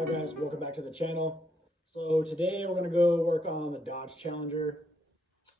Hi guys, welcome back to the channel. So today we're gonna go work on the Dodge Challenger.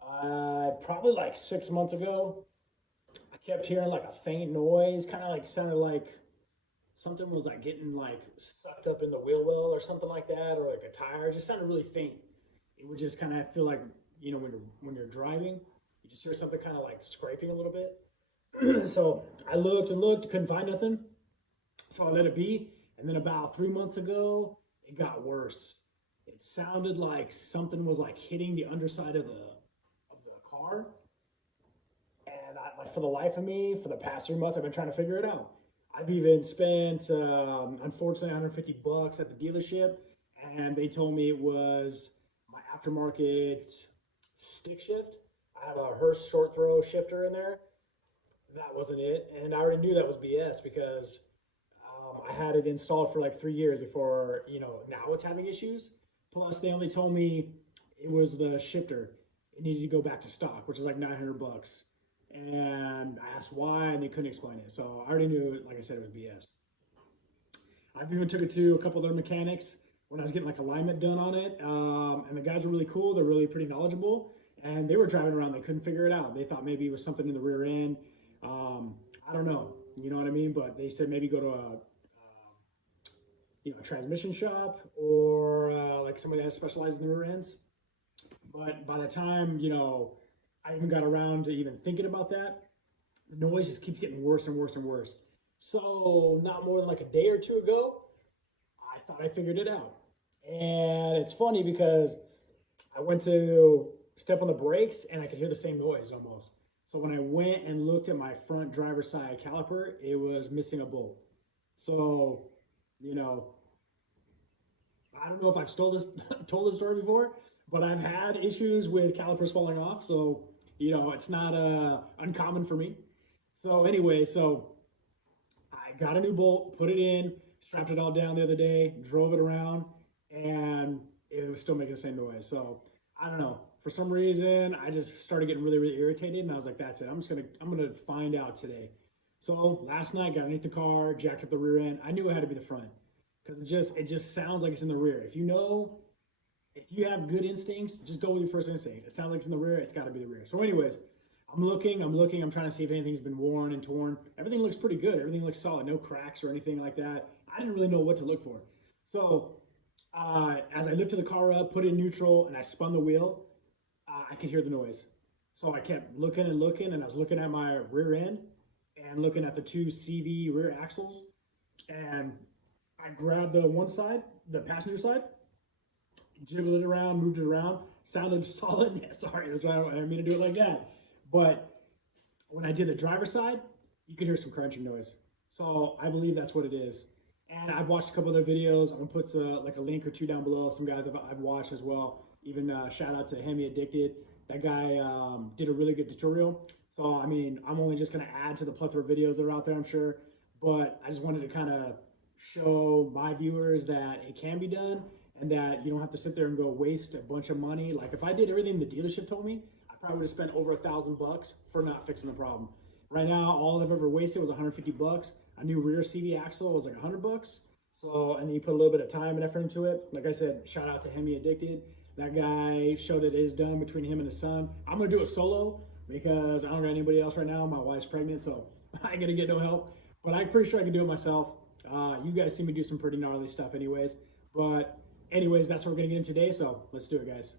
Probably like 6 months ago, I kept hearing like a faint noise, kind of like sounded like something was like getting like sucked up in the wheel well or something like that, or like a tire. It just sounded really faint. It would just kind of feel like, you know, when you're driving, you just hear something kind of like scraping a little bit. So I looked and looked, couldn't find nothing. So I let it be. And then about 3 months ago, it got worse. It sounded like something was like hitting the underside of the car. And like for the life of me, for the past 3 months, I've been trying to figure it out. I've even spent, unfortunately, $150 at the dealership, and they told me it was my aftermarket stick shift. I have a Hurst short throw shifter in there. That wasn't it, and I already knew that was BS because I had it installed for like 3 years before, you know, now it's having issues. Plus, they only told me it was the shifter. It needed to go back to stock, which is like $900. And I asked why, and they couldn't explain it. So I already knew, like I said, it was BS. I've even took it to a couple of their mechanics when I was getting like alignment done on it. And the guys are really cool. They're really pretty knowledgeable. And they were driving around. They couldn't figure it out. They thought maybe it was something in the rear end. I don't know. You know what I mean? But they said maybe go to a transmission shop or like somebody that specializes in the rear ends. But by the time, I even got around to even thinking about that, the noise just keeps getting worse and worse and worse. So not more than like a day or two ago, I thought I figured it out. And it's funny because I went to step on the brakes and I could hear the same noise almost. So when I went and looked at my front driver's side caliper, it was missing a bolt. So, I don't know if I've told this story before, but I've had issues with calipers falling off. So, it's not uncommon for me. So anyway, I got a new bolt, put it in, strapped it all down the other day, drove it around, and it was still making the same noise. So I don't know. For some reason, I just started getting really, really irritated, and I was like, that's it. I'm gonna find out today. So last night, got underneath the car, jacked up the rear end. I knew it had to be the front because it just sounds like it's in the rear. If you have good instincts, just go with your first instincts. It sounds like it's in the rear, it's got to be the rear. So anyways, I'm looking, I'm trying to see if anything's been worn and torn. Everything looks pretty good. Everything looks solid, no cracks or anything like that. I didn't really know what to look for. So as I lifted the car up, put it in neutral, and I spun the wheel, I could hear the noise. So I kept looking and looking, and I was looking at my rear end and looking at the two CV rear axles. And I grabbed the one side, the passenger side, jiggled it around, moved it around, sounded solid. Yeah, sorry, that's why I didn't mean to do it like that. But when I did the driver's side, you could hear some crunching noise. So I believe that's what it is. And I've watched a couple other videos. I'm gonna put like a link or two down below. Some guys I've watched as well. Even shout out to Hemi Addicted. That guy did a really good tutorial. So I mean, I'm only just gonna add to the plethora of videos that are out there, I'm sure. But I just wanted to kind of show my viewers that it can be done, and that you don't have to sit there and go waste a bunch of money. Like if I did everything the dealership told me, I probably would have spent over $1,000 for not fixing the problem. Right now, all I've ever wasted was $150. A new rear CV axle was like $100. So, and then you put a little bit of time and effort into it. Like I said, shout out to Hemi Addicted. That guy showed it is done between him and his son. I'm gonna do it solo because I don't got anybody else right now. My wife's pregnant, so I ain't gonna get no help. But I'm pretty sure I can do it myself. You guys see me do some pretty gnarly stuff anyways. But anyways, that's what we're gonna get into today, so let's do it, guys.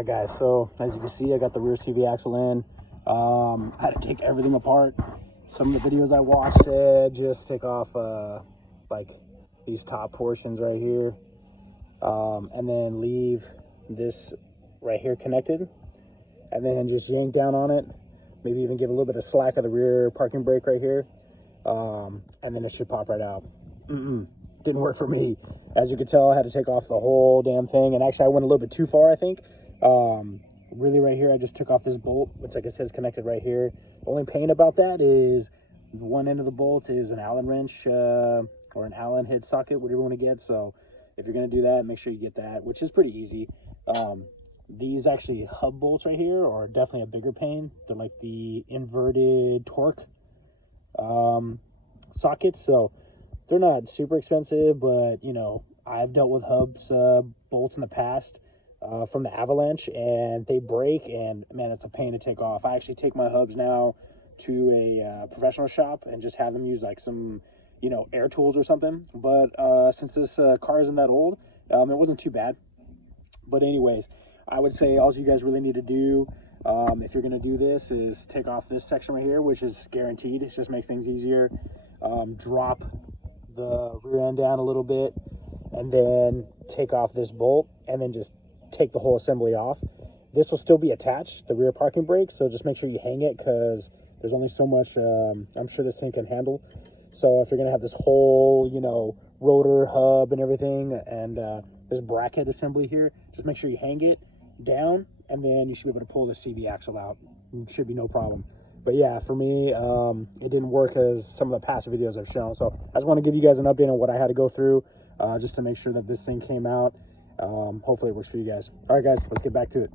right, guys, so as you can see, I got the rear CV axle in. I had to take everything apart. Some of the videos I watched said just take off like these top portions right here, and then leave this right here connected, and then just yank down on it, maybe even give a little bit of slack of the rear parking brake right here, and then it should pop right out. Didn't work for me. As you can tell, I had to take off the whole damn thing, and actually I went a little bit too far, I think. Really right here, I just took off this bolt, which like I said is connected right here. The only pain about that is one end of the bolt is an Allen wrench or an Allen head socket, whatever you want to get. So if you're going to do that, make sure you get that, which is pretty easy. These actually hub bolts right here are definitely a bigger pain. They're like the inverted torque sockets, so they're not super expensive, but you know, I've dealt with hubs bolts in the past from the Avalanche, and they break, and man, it's a pain to take off. I actually take my hubs now to a professional shop and just have them use like some, you know, air tools or something. But since this car isn't that old, it wasn't too bad. But anyways, I would say all you guys really need to do if you're going to do this is take off this section right here, which is guaranteed. It just makes things easier. Drop the rear end down a little bit, and then take off this bolt, and then just take the whole assembly off. This will still be attached, the rear parking brake, so just make sure you hang it, because there's only so much I'm sure this thing can handle. So if you're gonna have this whole, you know, rotor hub and everything, and this bracket assembly here, just make sure you hang it down, and then you should be able to pull the CV axle out. It should be no problem. But yeah, for me, it didn't work as some of the past videos I've shown. So I just want to give you guys an update on what I had to go through, just to make sure that this thing came out. Hopefully it works for you guys. All right, guys, let's get back to it.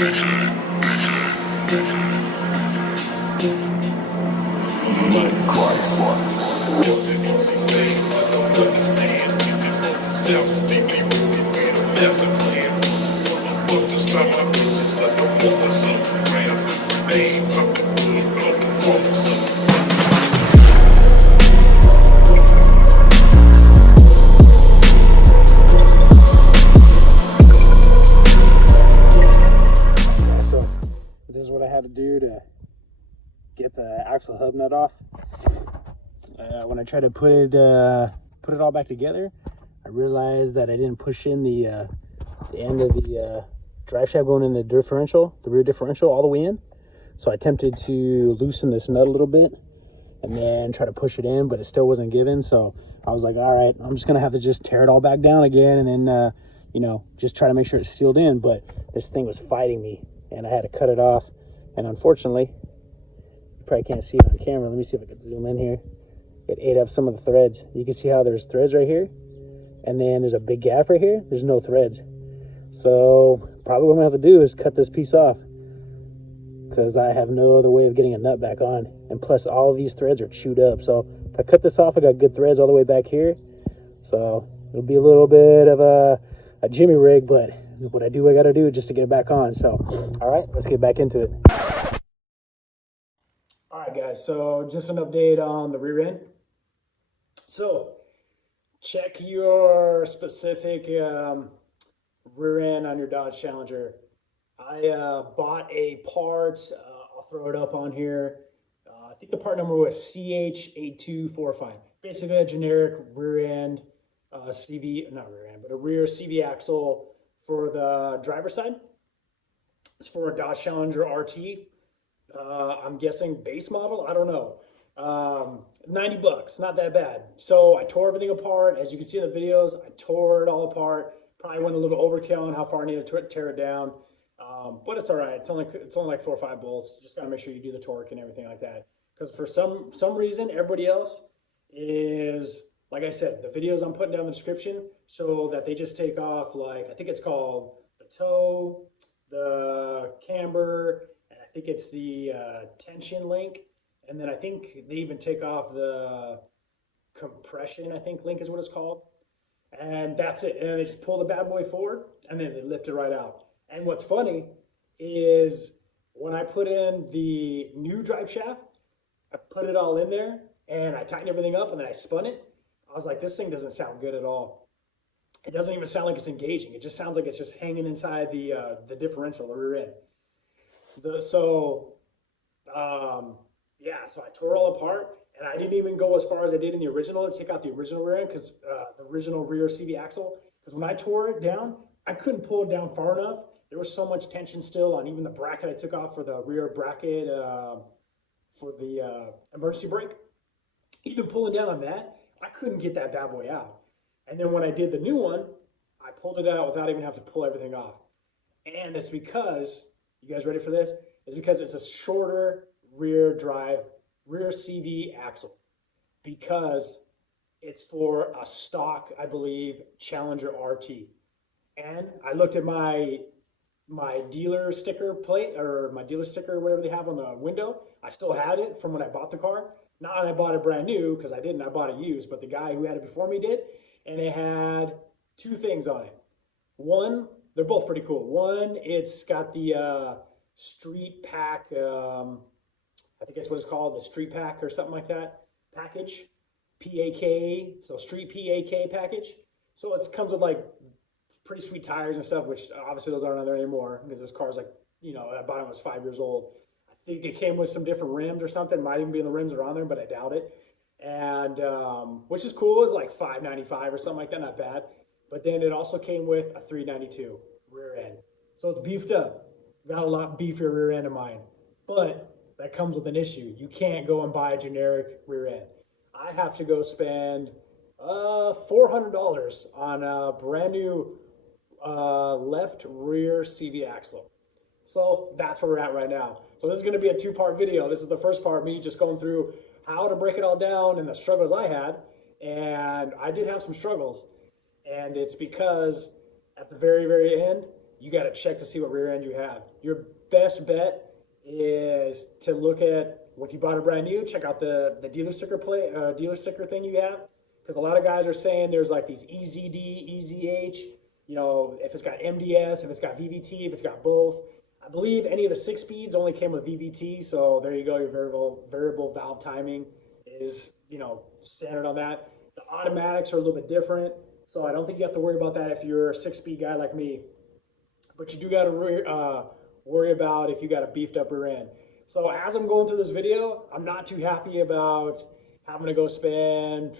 This is what I had to do to get the axle hub nut off. When I tried to put it all back together, I realized that I didn't push in the end of the drive shaft going in the differential, the rear differential, all the way in. So I attempted to loosen this nut a little bit and then try to push it in, but it still wasn't giving. So I was like, all right, I'm just gonna have to just tear it all back down again, and then you know, just try to make sure it's sealed in. But this thing was fighting me, and I had to cut it off. And unfortunately, you probably can't see it on camera. Let me see if I can zoom in here. It ate up some of the threads. You can see how there's threads right here, and then there's a big gap right here. There's no threads. So probably what I'm gonna have to do is cut this piece off, because I have no other way of getting a nut back on. And plus all of these threads are chewed up. So if I cut this off, I got good threads all the way back here. So it'll be a little bit of a jimmy rig, but what I gotta do just to get it back on. So, all right, let's get back into it. All right, guys, so just an update on the rear end. So check your specific rear end on your Dodge Challenger. I bought a part, I'll throw it up on here. I think the part number was CH8245. Basically a generic rear end CV, not rear end, but a rear CV axle for the driver's side. It's for a Dodge Challenger RT. I'm guessing base model, I don't know. 90 bucks, not that bad. So I tore everything apart. As you can see in the videos, I tore it all apart. Probably went a little overkill on how far I needed to tear it down. But it's all right. It's only like 4 or 5 bolts. Just gotta make sure you do the torque and everything like that. Because for some reason, everybody else is, like I said, the videos I'm putting down in the description so that they just take off, like, I think it's called the toe, the camber, and I think it's the tension link. And then I think they even take off the compression, I think link is what it's called. And that's it. And they just pull the bad boy forward and then they lift it right out. And what's funny is when I put in the new drive shaft, I put it all in there and I tightened everything up and then I spun it. I was like, this thing doesn't sound good at all. It doesn't even sound like it's engaging. It just sounds like it's just hanging inside the differential, the rear end. Yeah, so I tore it all apart, and I didn't even go as far as I did in the original to take out the original rear end, because the original rear CV axle, because when I tore it down, I couldn't pull it down far enough. There was so much tension still on even the bracket I took off for the rear bracket for the emergency brake. Even pulling down on that, I couldn't get that bad boy out. And then when I did the new one, I pulled it out without even having to pull everything off. And it's because, you guys ready for this? It's because it's a shorter rear CV axle, because it's for a stock, I believe, Challenger RT. And I looked at my dealer sticker plate, or my dealer sticker, whatever they have on the window. I still had it from when I bought the car. Not that I bought it brand new, because I didn't. I bought it used, but the guy who had it before me did. And it had two things on it. One, they're both pretty cool. One, it's got the Street Pack, I think that's what it's called, the Street Pack or something like that package. PAK, so Street PAK package. So it comes with like pretty sweet tires and stuff, which obviously those aren't on there anymore, because this car's like, you know, I bought it when I was 5 years old. I think it came with some different rims or something. Might even be in the rims that are on there, but I doubt it. And which is cool. It's like $595 or something like that, not bad. But then it also came with a $392 rear end. So it's beefed up. Got a lot beefier rear end of mine. But that comes with an issue. You can't go and buy a generic rear end. I have to go spend $400 on a brand new left rear CV axle. So that's where we're at right now. So this is going to be a two-part video. This is the first part, me just going through how to break it all down and the struggles I had. And I did have some struggles. And it's because at the very, very end, you got to check to see what rear end you have. Your best bet is to look at, if you bought a brand new, check out the dealer sticker dealer sticker thing you have, because a lot of guys are saying there's like these EZD, EZH, you know, if it's got MDS, if it's got VVT, if it's got both. I believe any of the 6-speeds only came with VVT, so there you go. Your variable valve timing is, you know, standard on that. The automatics are a little bit different, so I don't think you have to worry about that if you're a 6-speed guy like me. But you do got to worry about if you got a beefed up rear end. So as I'm going through this video, I'm not too happy about having to go spend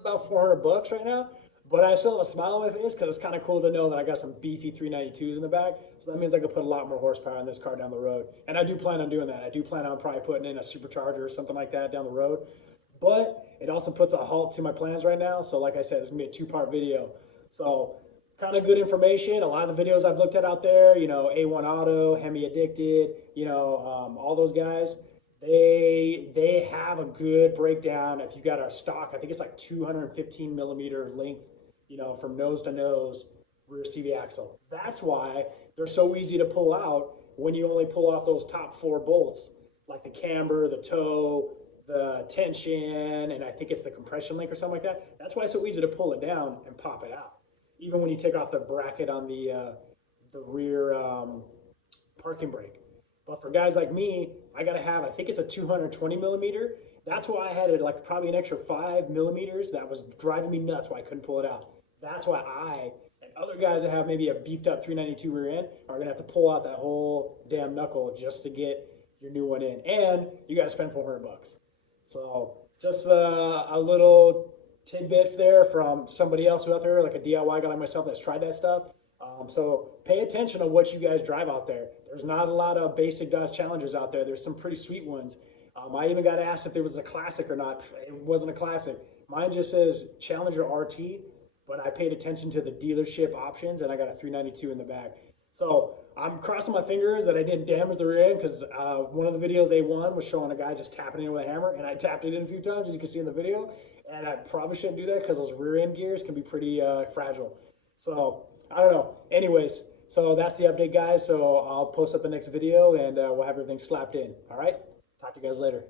about $400 right now. But I still have a smile on my face because it's kind of cool to know that I got some beefy 392s in the back. So that means I can put a lot more horsepower on this car down the road. And I do plan on doing that. I do plan on probably putting in a supercharger or something like that down the road. But it also puts a halt to my plans right now. So like I said, it's going to be a 2-part video. So kind of good information. A lot of the videos I've looked at out there, you know, A1 Auto, Hemi Addicted, you know, all those guys, they have a good breakdown. If you got a stock, I think it's like 215 millimeter length, you know, from nose to nose, rear CV axle. That's why they're so easy to pull out when you only pull off those top 4 bolts, like the camber, the toe, the tension, and I think it's the compression link or something like that. That's why it's so easy to pull it down and pop it out. Even when you take off the bracket on the rear parking brake. But for guys like me, I gotta have, I think it's a 220 millimeter. That's why I had it like probably an extra 5 millimeters. That was driving me nuts why I couldn't pull it out. That's why I and other guys that have maybe a beefed up 392 rear end are gonna have to pull out that whole damn knuckle just to get your new one in. And you gotta spend $400. So just a little tidbit there from somebody else out there, like a DIY guy like myself that's tried that stuff. So pay attention to what you guys drive out there. There's not a lot of basic Dodge Challengers out there. There's some pretty sweet ones. I even got asked if there was a classic or not. It wasn't a classic. Mine just says Challenger RT, but I paid attention to the dealership options and I got a 392 in the back. So I'm crossing my fingers that I didn't damage the rear end, because one of the videos A1 was showing a guy just tapping it in with a hammer, and I tapped it in a few times, as you can see in the video. And I probably shouldn't do that because those rear end gears can be pretty fragile. So I don't know. Anyways, so that's the update, guys. So I'll post up the next video and we'll have everything slapped in. All right. Talk to you guys later.